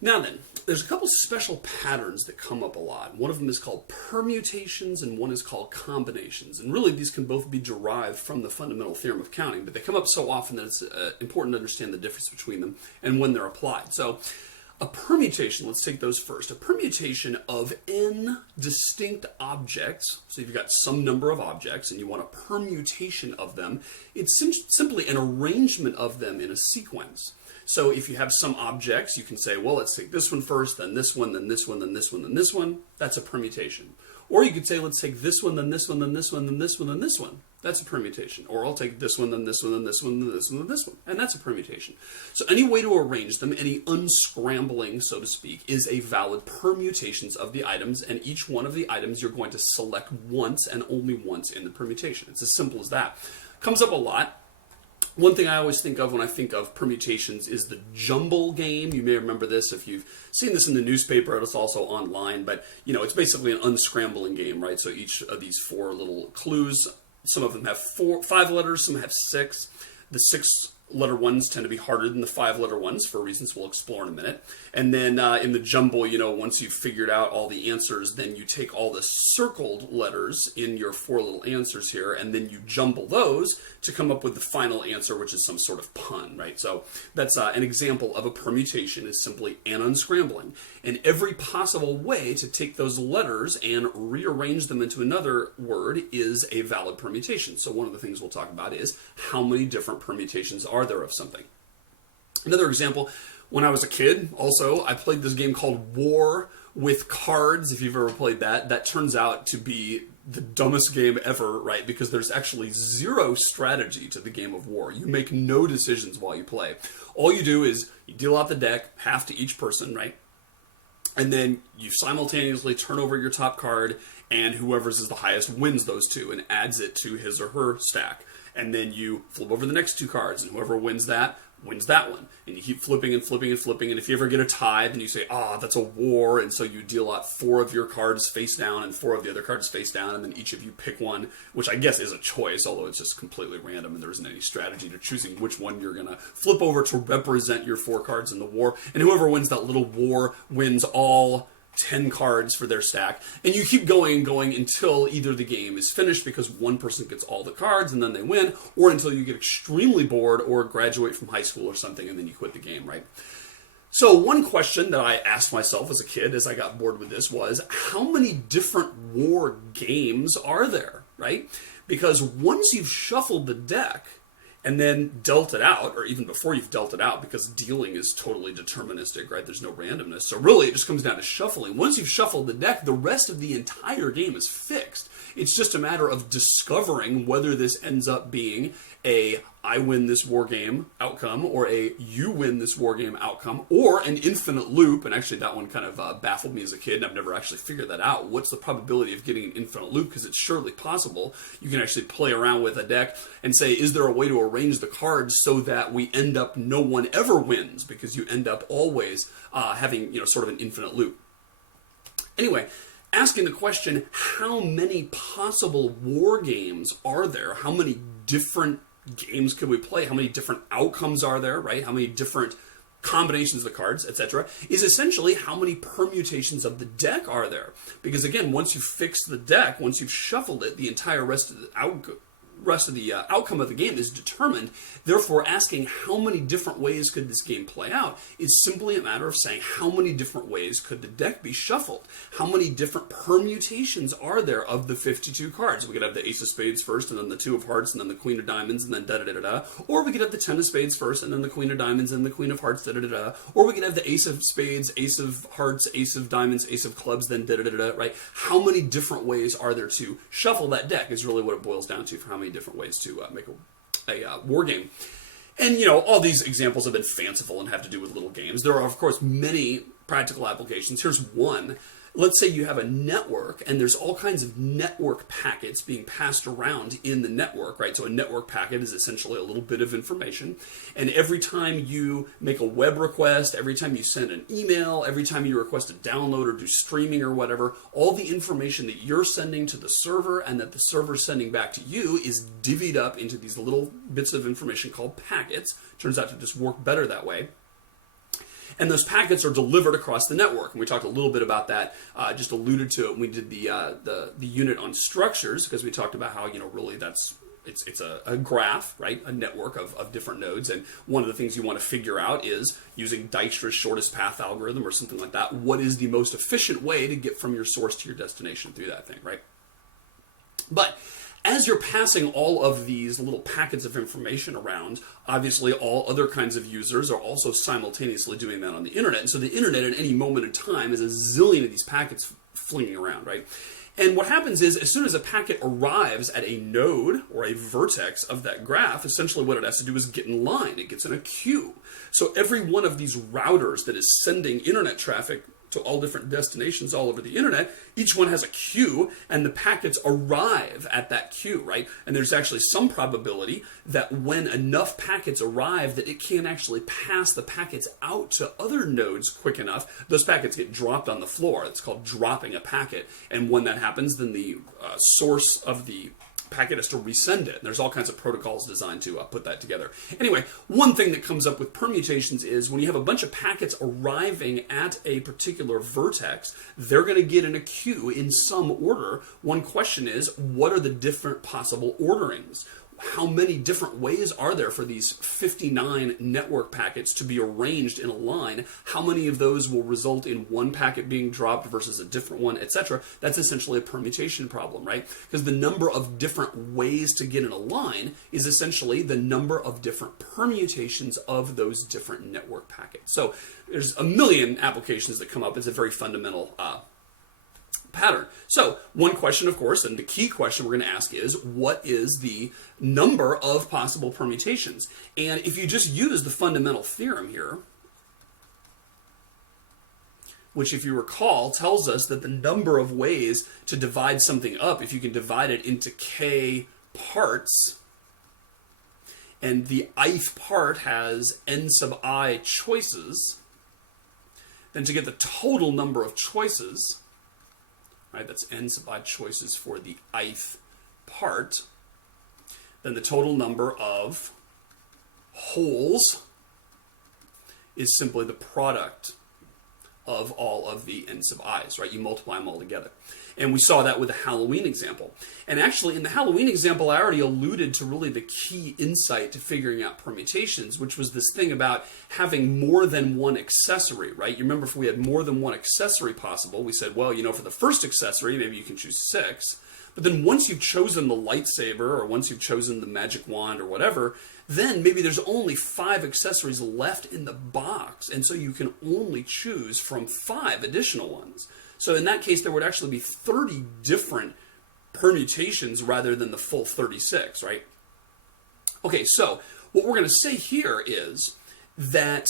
Now then, there's a couple special patterns that come up a lot. One of them is called permutations and one is called combinations. And really these can both be derived from the fundamental theorem of counting, but they come up so often that it's important to understand the difference between them and when they're applied. So a permutation, let's take those first. A permutation of n distinct objects, so you've got some number of objects and you want a permutation of them, it's simply an arrangement of them in a sequence. So if you have some objects, you can say, well, let's take this one first, then this one, then this one, then this one, then this one. That's a permutation. Or you could say, let's take this one, then this one, then this one, then this one, then this one. That's a permutation. Or I'll take this one, then this one, then this one, then this one, then this one. And that's a permutation. So any way to arrange them, any unscrambling, so to speak, is a valid permutations of the items. And each one of the items you're going to select once and only once in the permutation. It's as simple as that. Comes up a lot. One thing I always think of when I think of permutations is the jumble game. You may remember this if you've seen this in the newspaper. It's also online, but you know, it's basically an unscrambling game, right? So each of these four little clues, some of them have 5 letters, some have 6. The 6-letter ones tend to be harder than the 5-letter ones for reasons we'll explore in a minute. And then in the jumble, you know, once you've figured out all the answers, then you take all the circled letters in your 4 little answers here, and then you jumble those to come up with the final answer, which is some sort of pun, right? So that's an example of a permutation is simply an unscrambling. And every possible way to take those letters and rearrange them into another word is a valid permutation. So one of the things we'll talk about is how many different permutations are there of something. Another example, when I was a kid, also, I played this game called War with Cards. If you've ever played that, that turns out to be the dumbest game ever, right? Because there's actually zero strategy to the game of War. You make no decisions while you play. All you do is you deal out the deck, half to each person, right? And then you simultaneously turn over your top card, and whoever's is the highest wins those 2 and adds it to his or her stack. And then you flip over the next 2 cards, and whoever wins that one. And you keep flipping and flipping and flipping, and if you ever get a tie, then you say, that's a war, and so you deal out 4 of your cards face down and 4 of the other cards face down, and then each of you pick one, which I guess is a choice, although it's just completely random, and there isn't any strategy to choosing which one you're going to flip over to represent your 4 cards in the war, and whoever wins that little war wins all 10 cards for their stack, and you keep going and going until either the game is finished because one person gets all the cards and then they win, or until you get extremely bored or graduate from high school or something and then you quit the game, right? So one question that I asked myself as a kid as I got bored with this was, how many different war games are there, right? Because once you've shuffled the deck, and then dealt it out, or even before you've dealt it out, because dealing is totally deterministic, right? There's no randomness. So really, it just comes down to shuffling. Once you've shuffled the deck, the rest of the entire game is fixed. It's just a matter of discovering whether this ends up being a I win this war game outcome, or a you win this war game outcome, or an infinite loop. And actually that one kind of baffled me as a kid, and I've never actually figured that out. What's the probability of getting an infinite loop? Because it's surely possible. You can actually play around with a deck and say, is there a way to arrange the cards so that we end up no one ever wins? Because you end up always having, sort of an infinite loop. Anyway, asking the question, how many possible war games are there? How many different games could we play? How many different outcomes are there, right? How many different combinations of the cards, etc., is essentially how many permutations of the deck are there. Because again, once you've fixed the deck, once you've shuffled it, the entire rest of the outcome of the game is determined. Therefore, asking how many different ways could this game play out is simply a matter of saying how many different ways could the deck be shuffled? How many different permutations are there of the 52 cards? We could have the Ace of Spades first, and then the 2 of Hearts, and then the Queen of Diamonds, and then da-da-da-da-da. Or we could have the 10 of Spades first, and then the Queen of Diamonds, and the Queen of Hearts, da-da-da-da. Or we could have the Ace of Spades, Ace of Hearts, Ace of Diamonds, Ace of Clubs, then da-da-da-da, right? How many different ways are there to shuffle that deck is really what it boils down to for how many different ways to make a war game. And, all these examples have been fanciful and have to do with little games. There are, of course, many practical applications. Here's one. Let's say you have a network, and there's all kinds of network packets being passed around in the network, right? So a network packet is essentially a little bit of information. And every time you make a web request, every time you send an email, every time you request a download or do streaming or whatever, all the information that you're sending to the server and that the server's sending back to you is divvied up into these little bits of information called packets. Turns out to just work better that way. And those packets are delivered across the network. And we talked a little bit about that, just alluded to it when we did the unit on structures, because we talked about how, really it's a graph, right? A network of different nodes. And one of the things you want to figure out is, using Dijkstra's shortest path algorithm or something like that, what is the most efficient way to get from your source to your destination through that thing, right? But as you're passing all of these little packets of information around, obviously all other kinds of users are also simultaneously doing that on the internet. And so the internet at any moment in time is a zillion of these packets flinging around, right? And what happens is, as soon as a packet arrives at a node or a vertex of that graph, essentially what it has to do is get in line. It gets in a queue. So every one of these routers that is sending internet traffic to all different destinations all over the internet, each one has a queue, and the packets arrive at that queue, right? And there's actually some probability that when enough packets arrive that it can actually pass the packets out to other nodes quick enough, those packets get dropped on the floor. It's called dropping a packet. And when that happens, then the source of the packet has to resend it. And there's all kinds of protocols designed to put that together. Anyway, one thing that comes up with permutations is when you have a bunch of packets arriving at a particular vertex, they're going to get in a queue in some order. One question is, what are the different possible orderings? How many different ways are there for these 59 network packets to be arranged in a line? How many of those will result in one packet being dropped versus a different one, etc.? That's essentially a permutation problem, right? Because the number of different ways to get in a line is essentially the number of different permutations of those different network packets. So there's a million applications that come up. It's a very fundamental pattern. So one question, of course, and the key question we're going to ask is, what is the number of possible permutations? And if you just use the fundamental theorem here, which, if you recall, tells us that the number of ways to divide something up, if you can divide it into k parts, and the ith part has n sub I choices, then to get the total number of choices, right, that's n sub I choices for the ith part, then the total number of holes is simply the product of all of the n sub i's, right? You multiply them all together. And we saw that with the Halloween example. And actually, in the Halloween example, I already alluded to really the key insight to figuring out permutations, which was this thing about having more than one accessory, right? You remember, if we had more than one accessory possible, we said, well, for the first accessory, maybe you can choose 6. But then once you've chosen the lightsaber, or once you've chosen the magic wand or whatever, then maybe there's only 5 accessories left in the box. And so you can only choose from 5 additional ones. So in that case, there would actually be 30 different permutations rather than the full 36, right? Okay, so what we're going to say here is that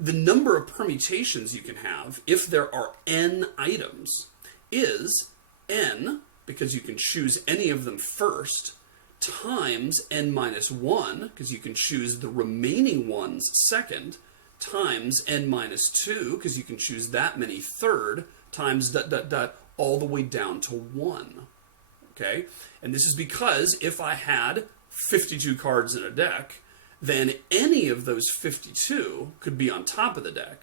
the number of permutations you can have, if there are n items, is n, because you can choose any of them first, times n minus 1, because you can choose the remaining ones second, times n minus 2, because you can choose that many third, times ... all the way down to 1. Okay? And this is because if I had 52 cards in a deck, then any of those 52 could be on top of the deck.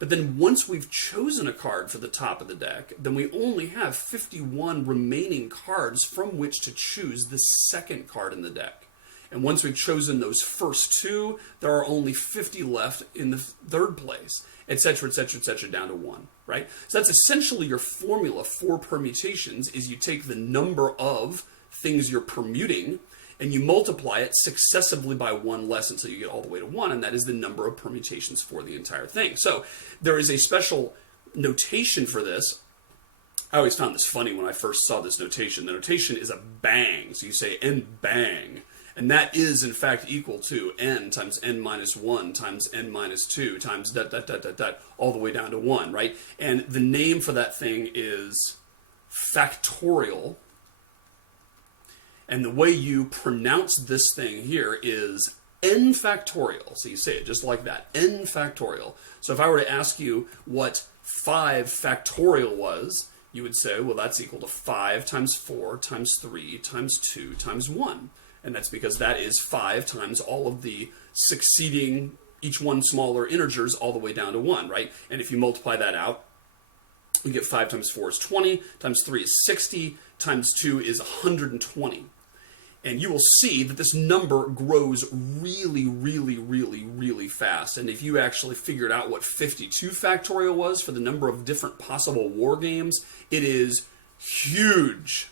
But then once we've chosen a card for the top of the deck, then we only have 51 remaining cards from which to choose the second card in the deck. And once we've chosen those first 2, there are only 50 left in the third place, etc., etc., etc., down to 1, right? So that's essentially your formula for permutations, is you take the number of things you're permuting and you multiply it successively by 1 less until you get all the way to 1, and that is the number of permutations for the entire thing. So there is a special notation for this. I always found this funny when I first saw this notation. The notation is a bang. So you say n bang. And that is, in fact, equal to n times n minus 1 times n minus 2 times ... all the way down to 1, right? And the name for that thing is factorial. And the way you pronounce this thing here is n factorial. So you say it just like that, n factorial. So if I were to ask you what 5 factorial was, you would say, well, that's equal to 5 times 4 times 3 times 2 times 1. And that's because that is 5 times all of the succeeding each one smaller integers all the way down to 1, right? And if you multiply that out, you get 5 times 4 is 20, times 3 is 60, times 2 is 120. And you will see that this number grows really, really, really, really fast. And if you actually figured out what 52 factorial was for the number of different possible war games, it is huge.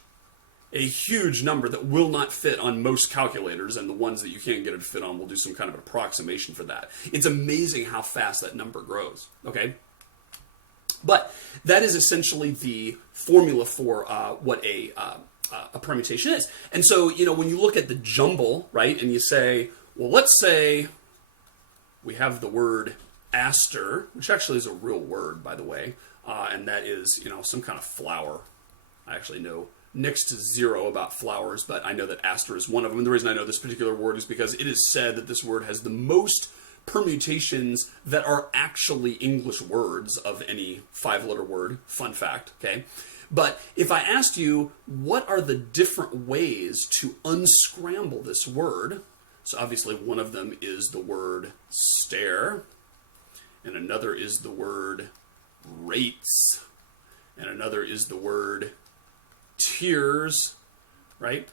A huge number that will not fit on most calculators, and the ones that you can't get it to fit on will do some kind of approximation for that. It's amazing how fast that number grows, okay? But that is essentially the formula for what a permutation is. And so, when you look at the jumble, right, and you say, well, let's say we have the word aster, which actually is a real word, by the way, and that is, some kind of flower. I actually know next to zero about flowers, but I know that aster is one of them. And the reason I know this particular word is because it is said that this word has the most permutations that are actually English words of any 5-letter word. Fun fact, okay? But if I asked you, what are the different ways to unscramble this word? So obviously one of them is the word stare, and another is the word rates, and another is the word tears, right?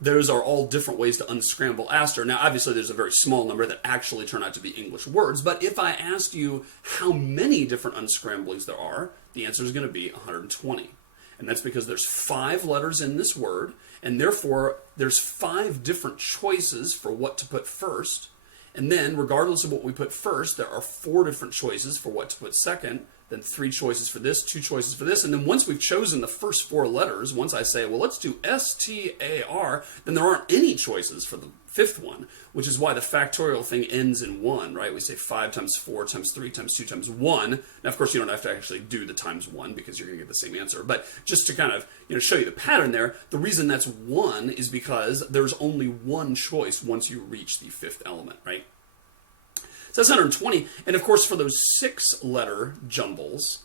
Those are all different ways to unscramble aster. Now, obviously, there's a very small number that actually turn out to be English words, but if I asked you how many different unscramblings there are, the answer is going to be 120. And that's because there's 5 letters in this word, and therefore there's 5 different choices for what to put first. And then, regardless of what we put first, there are 4 different choices for what to put second, then 3 choices for this, 2 choices for this, and then once we've chosen the first 4 letters, once I say, well, let's do S-T-A-R, then there aren't any choices for the 5th one, which is why the factorial thing ends in 1, right? We say 5 times 4 times 3 times 2 times 1. Now, of course, you don't have to actually do the times 1 because you're going to get the same answer, but just to kind of show you the pattern there, the reason that's 1 is because there's only one choice once you reach the 5th element, right? So that's 120, and of course for those 6-letter jumbles,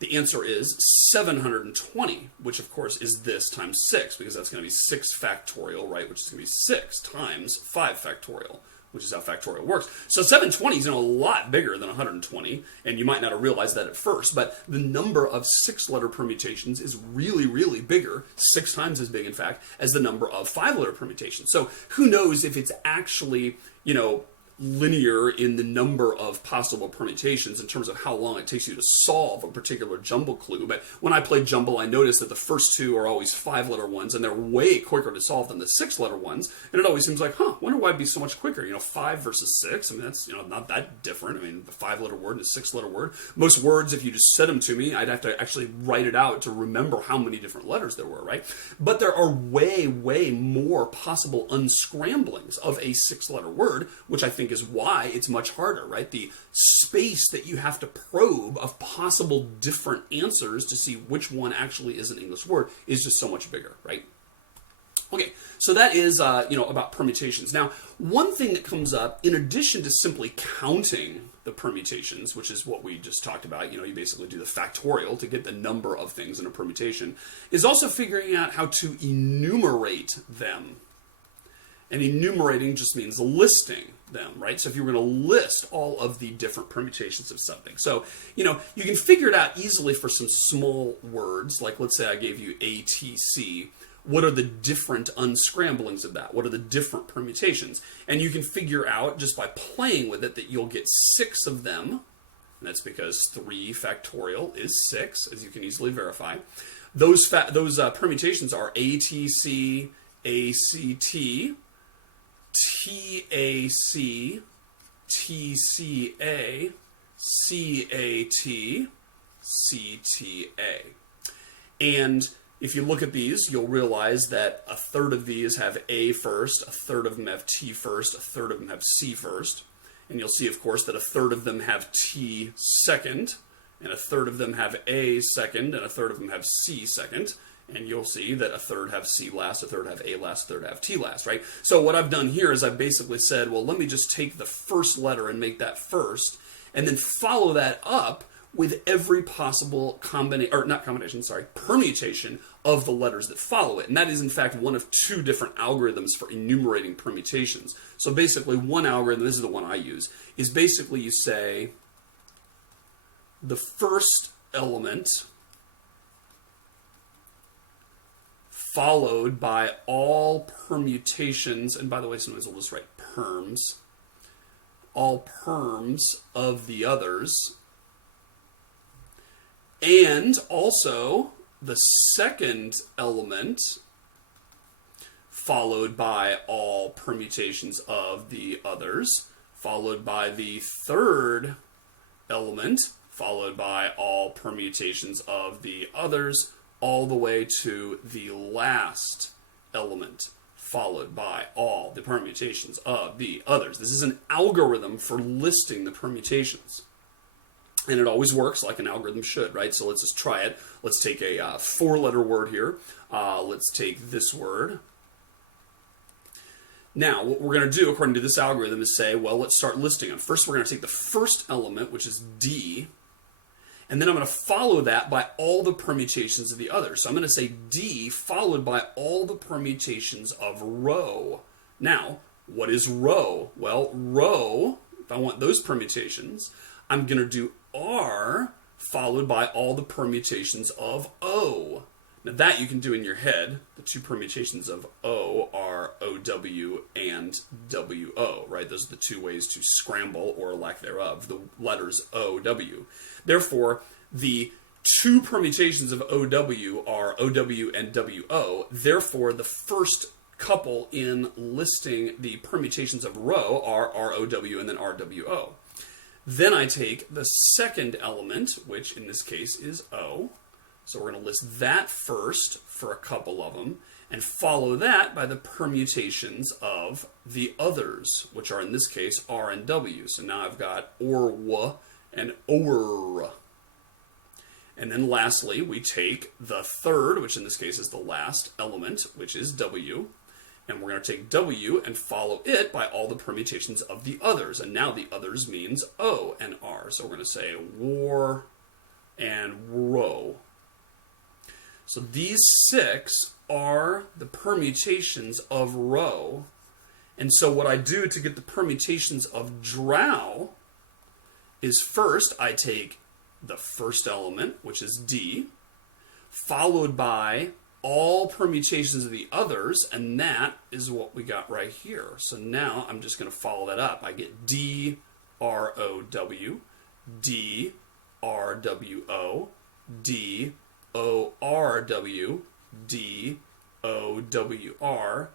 the answer is 720, which of course is this times 6, because that's going to be 6 factorial, right, which is going to be 6 times 5 factorial, which is how factorial works. So 720 is a lot bigger than 120, and you might not have realized that at first, but the number of 6-letter permutations is really, really bigger, 6 times as big, in fact, as the number of 5-letter permutations. So who knows if it's actually, linear in the number of possible permutations in terms of how long it takes you to solve a particular jumble clue. But when I play jumble, I notice that the first 2 are always 5-letter ones, and they're way quicker to solve than the 6-letter ones. And it always seems like, wonder why it'd be so much quicker. 5 versus 6, I mean, that's not that different. I mean, the 5-letter word and a 6-letter word. Most words, if you just said them to me, I'd have to actually write it out to remember how many different letters there were, right? But there are way, way more possible unscramblings of a 6-letter word, which I think is why it's much harder, right? The space that you have to probe of possible different answers to see which one actually is an English word is just so much bigger, right? Okay, so that is, about permutations. Now, one thing that comes up, in addition to simply counting the permutations, which is what we just talked about, you basically do the factorial to get the number of things in a permutation, is also figuring out how to enumerate them. And enumerating just means listing them, right? So if you were going to list all of the different permutations of something. So, you can figure it out easily for some small words, like let's say I gave you ATC. What are the different unscramblings of that? What are the different permutations? And you can figure out, just by playing with it, that you'll get 6 of them. And that's because 3 factorial is 6, as you can easily verify. Those permutations are ATC, ACT, TAC, TCA, CAT, CTA. And if you look at these, you'll realize that a third of these have A first, a third of them have T first, a third of them have C first. And you'll see, of course, that a third of them have T second, and a third of them have A second, and a third of them have C second. And you'll see that a third have C last, a third have A last, a third have T last, right? So what I've done here is I've basically said, well, let me just take the first letter and make that first, and then follow that up with every possible permutation of the letters that follow it. And that is, in fact, one of two different algorithms for enumerating permutations. So basically, one algorithm, this is the one I use, is basically you say the first element followed by all permutations, and by the way, sometimes we'll just write perms, all perms of the others, and also the second element followed by all permutations of the others, followed by the third element followed by all permutations of the others, all the way to the last element followed by all the permutations of the others. This is an algorithm for listing the permutations. And it always works like an algorithm should, right? So let's just try it. Let's take a four-letter word here. Let's take this word. Now, what we're going to do, according to this algorithm, is say, well, let's start listing them. First, we're going to take the first element, which is D, and then I'm going to follow that by all the permutations of the others. So I'm going to say D followed by all the permutations of row. Now, what is row? Well, row, if I want those permutations, I'm going to do R followed by all the permutations of O. Now that you can do in your head. The two permutations of O are OW and WO, right? Those are the two ways to scramble, or lack thereof, the letters OW. Therefore, the two permutations of OW are OW and WO. Therefore, the first couple in listing the permutations of row are ROW and then RWO. Then I take the second element, which in this case is O. So we're going to list that first for a couple of them, and follow that by the permutations of the others, which are in this case R and W. So now I've got ORW and OR. And then lastly, we take the third, which in this case is the last element, which is W, and we're going to take W and follow it by all the permutations of the others. And now the others means O and R. So we're going to say war and row. So these six are the permutations of row. And so what I do to get the permutations of drow is first I take the first element, which is D, followed by all permutations of the others, and that is what we got right here. So now I'm just going to follow that up. I get D, R, O, W, D, R, W, O, D, O, R, W, D, O, W, R,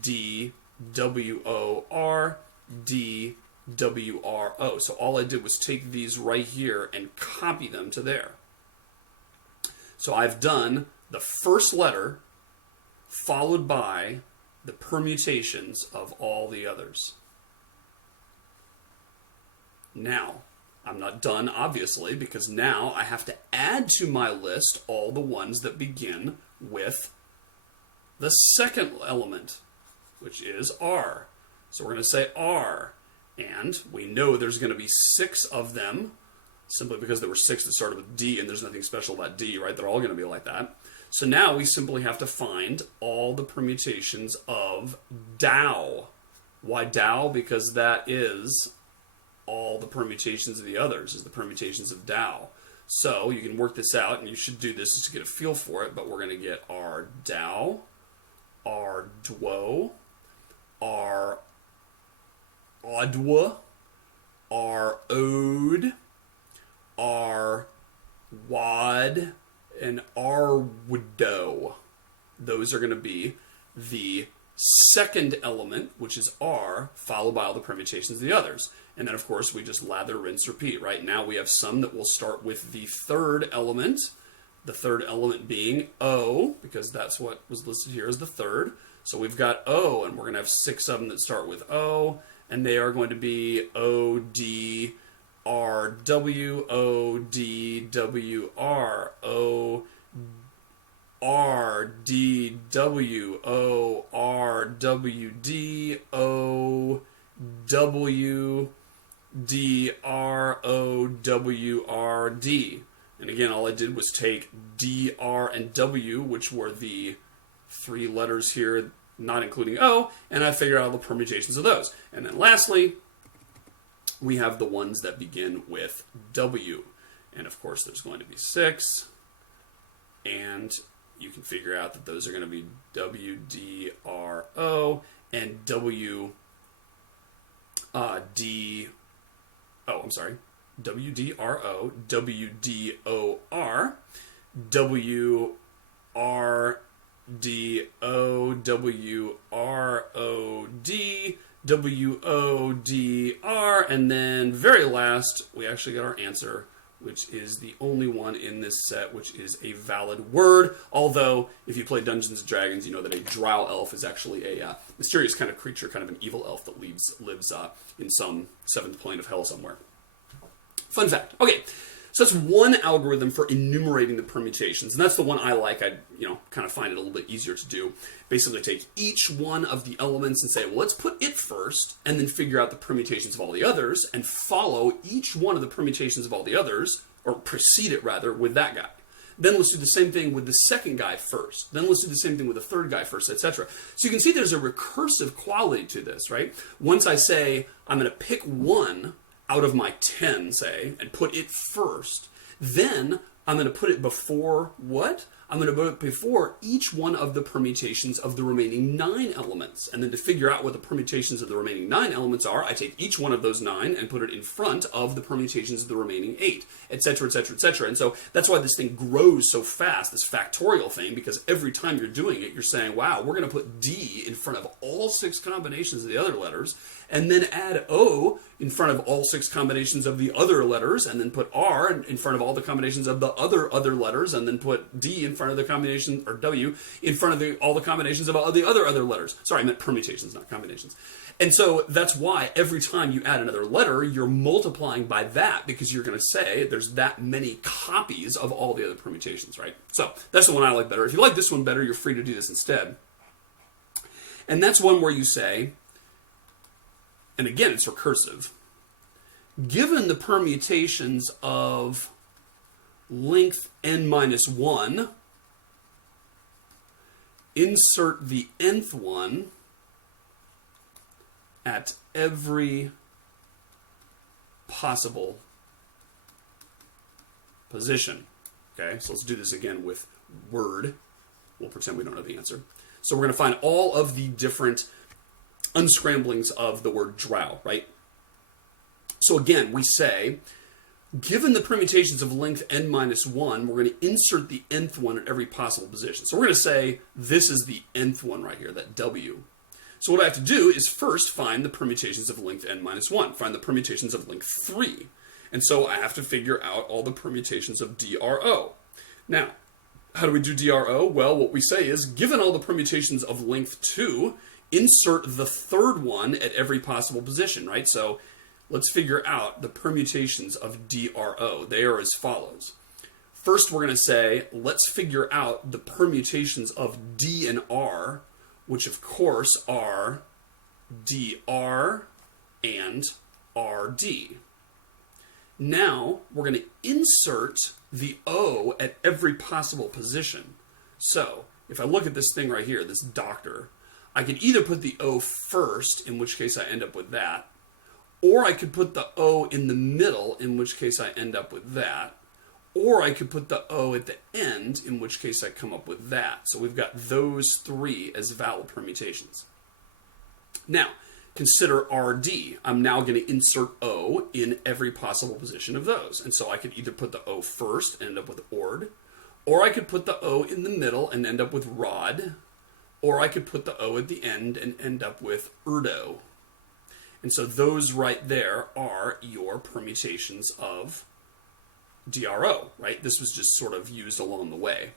D, W, O, R, D, W, R, O. So all I did was take these right here and copy them to there. So I've done the first letter followed by the permutations of all the others. Now, I'm not done, obviously, because now I have to add to my list all the ones that begin with the second element, which is R. So we're going to say R, and we know there's going to be 6 of them, simply because there were 6 that started with D, and there's nothing special about D, right? They're all going to be like that. So now we simply have to find all the permutations of Dow. Why Dow? Because that is all the permutations of the others, is the permutations of Dow. So you can work this out, and you should do this just to get a feel for it, but we're going to get R Dow, R Dwo, R Odwa, R Ode, R Wad, and R Widow. Those are going to be the second element, which is R, followed by all the permutations of the others. And then, of course, we just lather, rinse, repeat. Right now we have some that will start with the third element, the third element being O, because that's what was listed here as the third. So we've got O, and we're going to have 6 of them that start with O, and they are going to be O, D, R, W, O, D, W, R, O, R, D, W, O, R, W, D, O, W, D, R, O, W, R, D. And again, all I did was take D, R, and W, which were the 3 letters here, not including O, and I figured out the permutations of those. And then lastly, we have the ones that begin with W. And of course, there's going to be 6. And you can figure out that those are going to be W, D, R, O, and W, D, oh, I'm sorry. W-D-R-O, W-D-O-R, W-R-D-O, W-R-O-D, W-O-D-R, and then very last, we actually got our answer, which is the only one in this set, which is a valid word. Although, if you play Dungeons & Dragons, you know that a drow elf is actually a mysterious kind of creature, kind of an evil elf that lives in some 7th plane of hell somewhere. Fun fact. Okay, so that's one algorithm for enumerating the permutations, and that's the one I like. I kind of find it a little bit easier to do. Basically take each one of the elements and say, well, let's put it first, and then figure out the permutations of all the others, and follow each one of the permutations of all the others, or precede it rather, with that guy. Then let's do the same thing with the second guy first. Then let's do the same thing with the third guy first, etc. So you can see there's a recursive quality to this, right? Once I say, I'm going to pick one out of my 10, say, and put it first, then I'm going to put it before what? I'm going to put it before each one of the permutations of the remaining 9 elements. And then to figure out what the permutations of the remaining 9 elements are, I take each one of those 9 and put it in front of the permutations of the remaining 8, etc., etc., etc. And so that's why this thing grows so fast, this factorial thing, because every time you're doing it, you're saying, wow, we're going to put D in front of all 6 combinations of the other letters, and then add O in front of all 6 combinations of the other letters, and then put R in front of all the combinations of the other letters, and then put D in front of the combination, or W, in front of all the combinations of all the other letters. Sorry, I meant permutations, not combinations. And so that's why every time you add another letter, you're multiplying by that, because you're going to say there's that many copies of all the other permutations, right? So that's the one I like better. If you like this one better, you're free to do this instead. And that's one where you say, and again, it's recursive, given the permutations of length n minus 1, insert the nth one at every possible position. Okay, so let's do this again with word. We'll pretend we don't know the answer. So we're going to find all of the different unscramblings of the word drow, right? So again, we say, given the permutations of length n minus 1, we're going to insert the nth one at every possible position. So we're going to say, this is the nth one right here, that W. So what I have to do is first find the permutations of length n minus 1, find the permutations of length 3. And so I have to figure out all the permutations of DRO. Now, how do we do DRO? Well, what we say is, given all the permutations of length 2, insert the third one at every possible position, right? So let's figure out the permutations of DRO. They are as follows. First, we're going to say, let's figure out the permutations of D and R, which of course are DR and RD. Now, we're going to insert the O at every possible position. So, if I look at this thing right here, this doctor, I could either put the O first, in which case I end up with that, or I could put the O in the middle, in which case I end up with that, or I could put the O at the end, in which case I come up with that. So we've got those 3 as valid permutations. Now, consider RD. I'm now going to insert O in every possible position of those. And so I could either put the O first and end up with ORD, or I could put the O in the middle and end up with ROD, or I could put the O at the end and end up with URDO. And so those right there are your permutations of DRO, right? This was just sort of used along the way.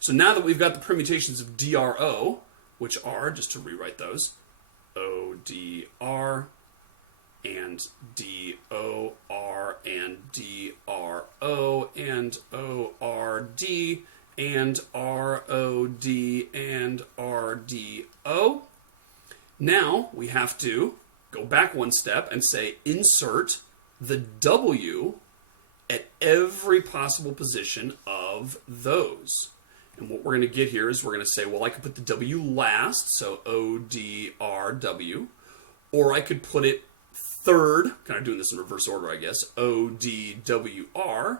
So now that we've got the permutations of DRO, which are, just to rewrite those, ODR and DOR and DRO and ORD and ROD and RDO. Now we have to go back one step and say insert the W at every possible position of those. And what we're going to get here is we're going to say, well, I could put the W last, so ODRW, or I could put it third, kind of doing this in reverse order, I guess, ODWR,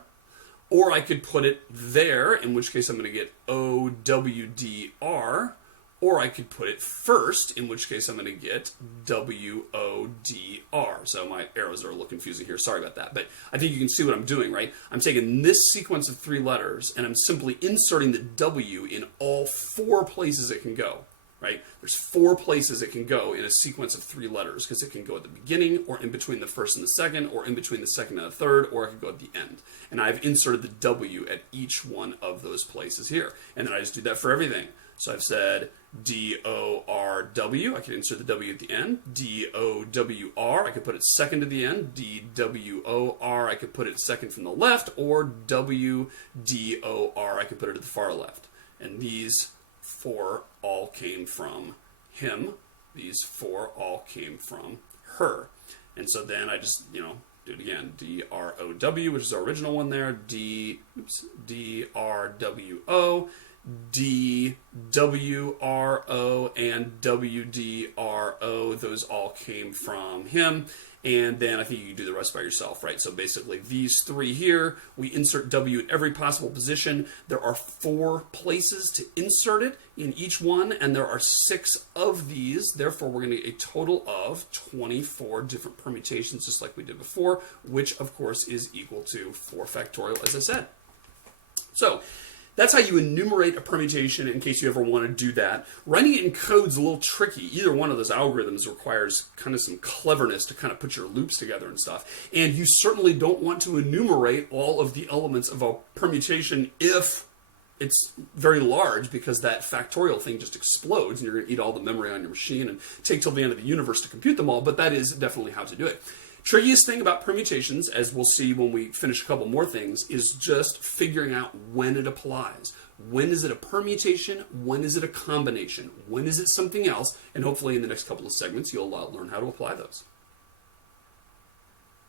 or I could put it there, in which case I'm going to get OWDR, or I could put it first, in which case I'm going to get WODR. So my arrows are a little confusing here. Sorry about that. But I think you can see what I'm doing, right? I'm taking this sequence of 3 letters, and I'm simply inserting the W in all 4 places it can go, right? There's 4 places it can go in a sequence of 3 letters, because it can go at the beginning, or in between the first and the second, or in between the second and the third, or it can go at the end. And I've inserted the W at each one of those places here. And then I just do that for everything. So I've said D-O-R-W, I can insert the W at the end. D-O-W-R, I could put it second to the end. D-W-O-R, I could put it second from the left. Or W-D-O-R, I could put it at the far left. And these 4 all came from him. These 4 all came from her. And so then I just, do it again. D-R-O-W, which is our original one there. D-R-W-O. D-W-R-O and W-D-R-O, those all came from him. And then I think you can do the rest by yourself, right? So basically these 3 here, we insert W at every possible position. There are 4 places to insert it in each one, and there are 6 of these. Therefore, we're going to get a total of 24 different permutations, just like we did before, which, of course, is equal to 4 factorial, as I said. So that's how you enumerate a permutation in case you ever want to do that. Writing it in code is a little tricky. Either one of those algorithms requires kind of some cleverness to kind of put your loops together and stuff. And you certainly don't want to enumerate all of the elements of a permutation if it's very large, because that factorial thing just explodes and you're going to eat all the memory on your machine and take till the end of the universe to compute them all. But that is definitely how to do it. Trickiest thing about permutations, as we'll see when we finish a couple more things, is just figuring out when it applies. When is it a permutation? When is it a combination? When is it something else? And hopefully in the next couple of segments, you'll learn how to apply those.